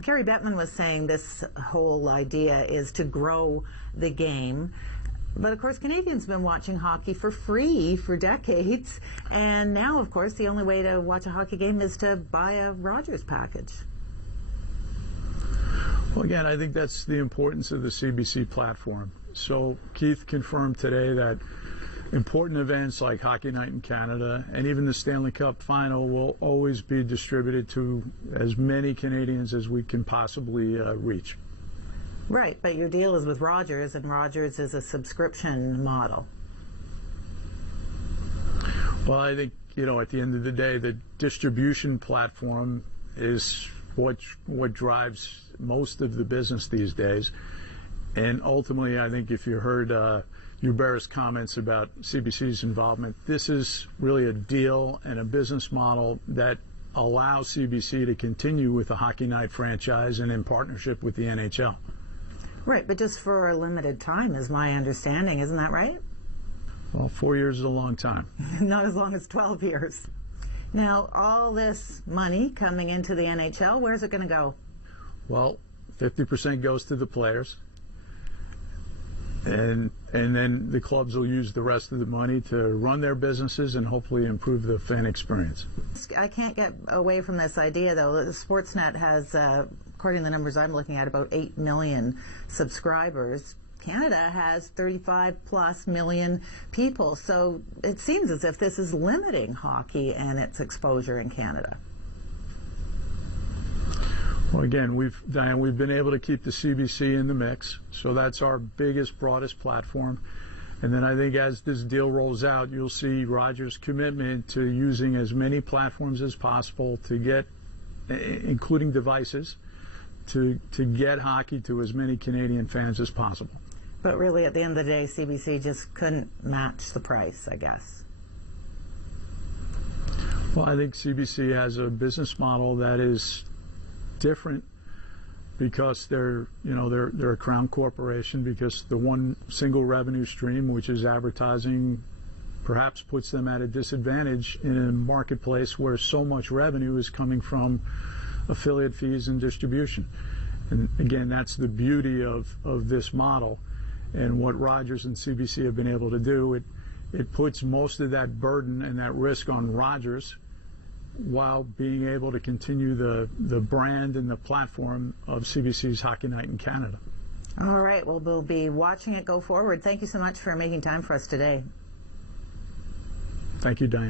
Gary Bettman was saying this whole idea is to grow the game. But of course, Canadians have been watching hockey for free for decades. And now, of course, the only way to watch a hockey game is to buy a Rogers package. Well, again, I think that's the importance of the CBC platform. So Keith confirmed today that important events like Hockey Night in Canada and even the Stanley Cup Final will always be distributed to as many Canadians as we can possibly reach. Right, but your deal is with Rogers, and Rogers is a subscription model. Well, I think, at the end of the day, the distribution platform is what drives most of the business these days. And ultimately, I think if you heard Hubert's comments about CBC's involvement, this is really a deal and a business model that allows CBC to continue with the Hockey Night franchise and in partnership with the NHL. Right, but just for a limited time is my understanding, isn't that right? Well, 4 years is a long time. Not as long as 12 years. Now, all this money coming into the NHL, where's it going to go? Well, 50% goes to the players. And then the clubs will use the rest of the money to run their businesses and hopefully improve the fan experience. I can't get away from this idea, though. Sportsnet has, according to the numbers I'm looking at, about 8 million subscribers. Canada has 35+ million people. So it seems as if this is limiting hockey and its exposure in Canada. Well, again, Diane, we've been able to keep the CBC in the mix, so that's our biggest, broadest platform. And then I think as this deal rolls out, you'll see Rogers' commitment to using as many platforms as possible to get, including devices, to get hockey to as many Canadian fans as possible. But really, at the end of the day, CBC just couldn't match the price, I guess. Well, I think CBC has a business model that is different because they're a crown corporation, because the one single revenue stream, which is advertising, perhaps puts them at a disadvantage in a marketplace where so much revenue is coming from affiliate fees and distribution. And again, that's the beauty of this model, and what Rogers and CBC have been able to do. It puts most of that burden and that risk on Rogers, while being able to continue the brand and the platform of CBC's Hockey Night in Canada. All right, well, we'll be watching it go forward. Thank you so much for making time for us today. Thank you, Diane.